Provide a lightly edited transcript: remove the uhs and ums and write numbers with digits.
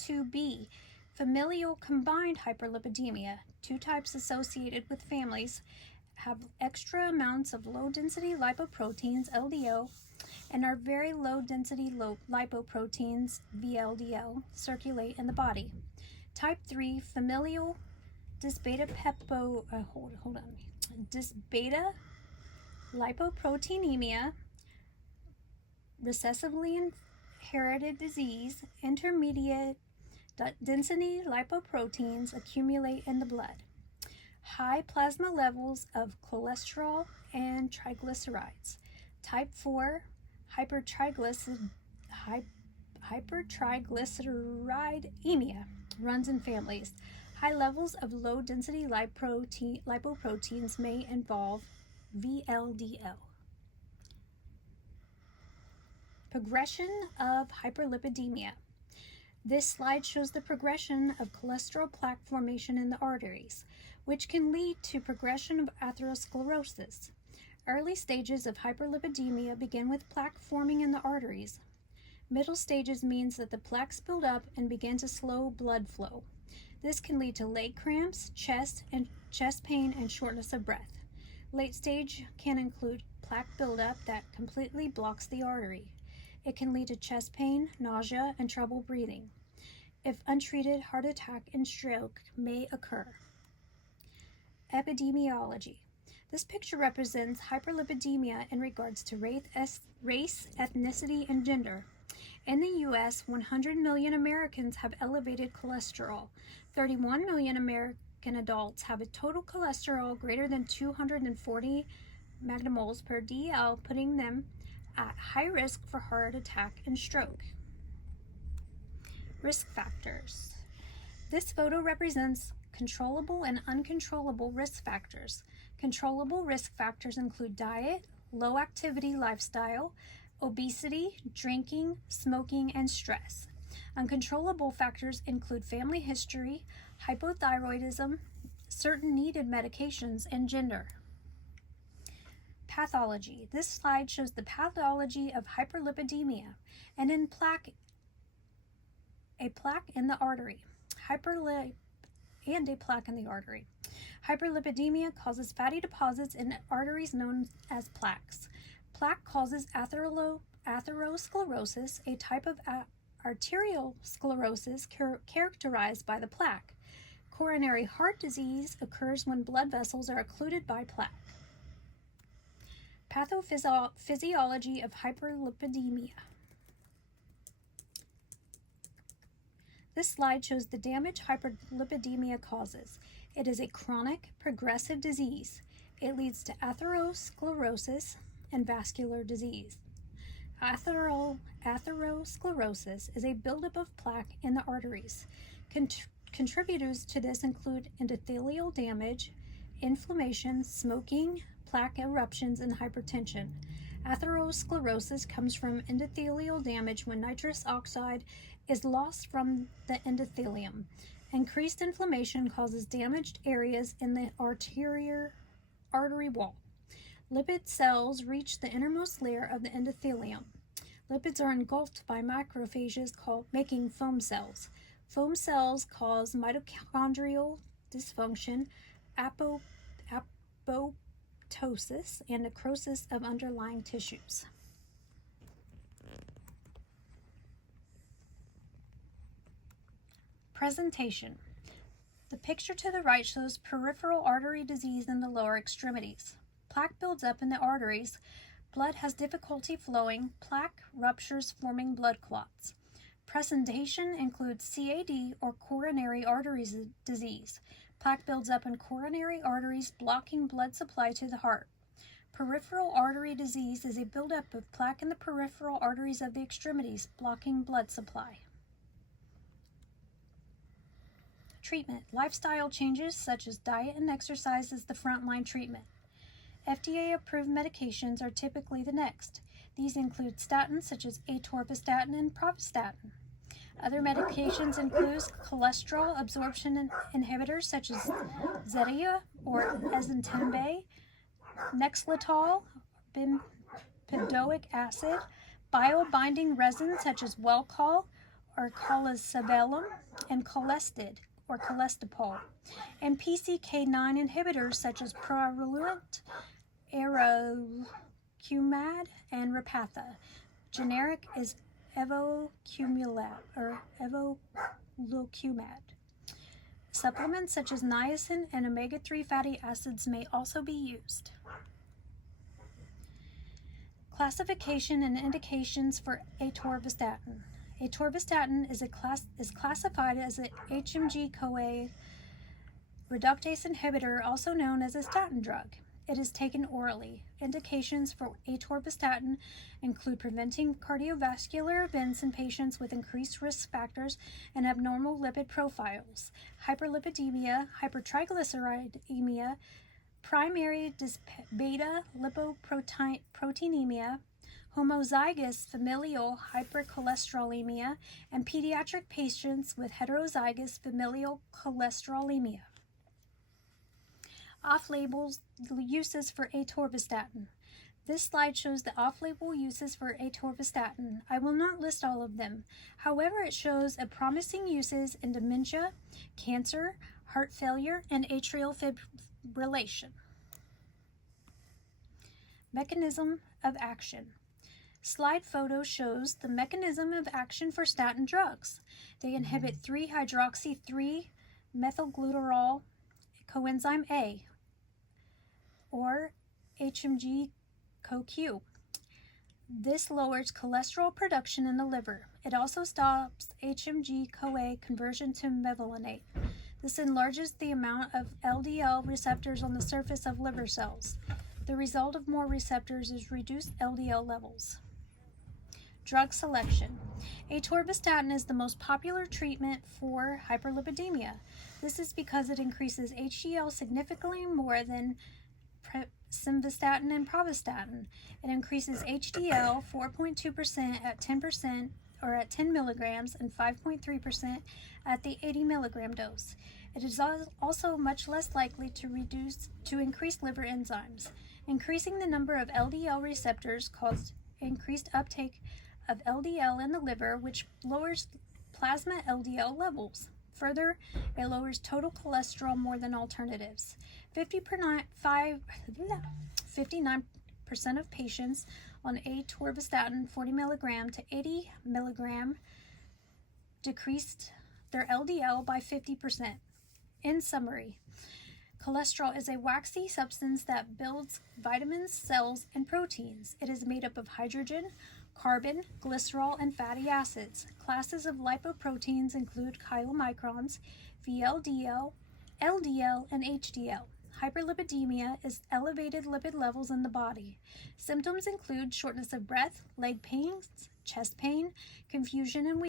2b, familial combined hyperlipidemia. Two types associated with families have extra amounts of low-density lipoproteins, LDL, and our very low-density lipoproteins, VLDL, circulate in the body. Type 3, familial dysbeta lipoproteinemia, recessively inherited disease, intermediate density lipoproteins accumulate in the blood. High plasma levels of cholesterol and triglycerides. Type 4, hypertriglyceridemia runs in families. High levels of low-density lipoproteins may involve VLDL. Progression of hyperlipidemia. This slide shows the progression of cholesterol plaque formation in the arteries, which can lead to progression of atherosclerosis. Early stages of hyperlipidemia begin with plaque forming in the arteries. Middle stages means that the plaques build up and begin to slow blood flow. This can lead to leg cramps, chest pain, and shortness of breath. Late stage can include plaque buildup that completely blocks the artery. It can lead to chest pain, nausea, and trouble breathing. If untreated, heart attack and stroke may occur. Epidemiology. This picture represents hyperlipidemia in regards to race, ethnicity, and gender. In the U.S., 100 million Americans have elevated cholesterol. 31 million American adults have a total cholesterol greater than 240 meganomoles per dl, putting them at high risk for heart attack and stroke. Risk factors. This photo represents controllable and uncontrollable risk factors. Controllable risk factors include diet, low activity lifestyle, obesity, drinking, smoking, and stress. Uncontrollable factors include family history, hypothyroidism, certain needed medications, and gender. Pathology. This slide shows the pathology of hyperlipidemia and a plaque in the artery. Hyperlipidemia causes fatty deposits in arteries known as plaques. Plaque causes atherosclerosis, a type of arterial sclerosis characterized by the plaque. Coronary heart disease occurs when blood vessels are occluded by plaque. Pathophysiology of hyperlipidemia. This slide shows the damage hyperlipidemia causes. It is a chronic, progressive disease. It leads to atherosclerosis and vascular disease. Atherosclerosis is a buildup of plaque in the arteries. Contributors to this include endothelial damage, inflammation, smoking, plaque eruptions, and hypertension. Atherosclerosis comes from endothelial damage when nitrous oxide is lost from the endothelium. Increased inflammation causes damaged areas in the artery wall. Lipid cells reach the innermost layer of the endothelium. Lipids are engulfed by macrophages making foam cells. Foam cells cause mitochondrial dysfunction, apoptosis, and necrosis of underlying tissues. Presentation. The picture to the right shows peripheral artery disease in the lower extremities. Plaque builds up in the arteries. Blood has difficulty flowing. Plaque ruptures, forming blood clots. Presentation includes CAD or coronary artery disease. Plaque builds up in coronary arteries, blocking blood supply to the heart. Peripheral artery disease is a buildup of plaque in the peripheral arteries of the extremities, blocking blood supply. Treatment. Lifestyle changes such as diet and exercise is the frontline treatment. FDA-approved medications are typically the next. These include statins such as atorvastatin and pravastatin. Other medications include cholesterol absorption inhibitors such as Zetia or ezetimibe, Nexletol, bempedoic acid, biobinding resins such as Welchol or cholecystolum, and cholestid or cholestyramine, and PCSK9 inhibitors such as Praluent, Aroquimab, and Repatha. Generic is Evolocumab or Evolocumab. Supplements such as niacin and omega-3 fatty acids may also be used. Classification and indications for atorvastatin. Atorvastatin is classified as an HMG-CoA reductase inhibitor, also known as a statin drug. It is taken orally. Indications for atorvastatin include preventing cardiovascular events in patients with increased risk factors and abnormal lipid profiles, hyperlipidemia, hypertriglyceridemia, primary beta lipoproteinemia, homozygous familial hypercholesterolemia, and pediatric patients with heterozygous familial cholesterolemia. Off-label uses for atorvastatin. This slide shows the off-label uses for atorvastatin. I will not list all of them. However, it shows a promising uses in dementia, cancer, heart failure, and atrial fibrillation. Mechanism of action. Slide photo shows the mechanism of action for statin drugs. They inhibit 3-hydroxy-3-methylglutarol coenzyme A, or HMG-CoQ. This lowers cholesterol production in the liver. It also stops HMG-CoA conversion to mevalonate. This enlarges the amount of LDL receptors on the surface of liver cells. The result of more receptors is reduced LDL levels. Drug selection. Atorvastatin is the most popular treatment for hyperlipidemia. This is because it increases HDL significantly more than simvastatin and pravastatin. It increases HDL 4.2% at 10% or at 10 milligrams and 5.3% at the 80 milligram dose. It is also much less likely to increase liver enzymes. Increasing the number of LDL receptors causes increased uptake of LDL in the liver, which lowers plasma LDL levels. Further, it lowers total cholesterol more than alternatives. 59% of patients on atorvastatin 40 milligram to 80 milligram decreased their LDL by 50%. In summary, cholesterol is a waxy substance that builds vitamins, cells, and proteins. It is made up of hydrogen, carbon, glycerol, and fatty acids. Classes of lipoproteins include chylomicrons, VLDL, LDL, and HDL. Hyperlipidemia is elevated lipid levels in the body. Symptoms include shortness of breath, leg pains, chest pain, confusion, and weakness.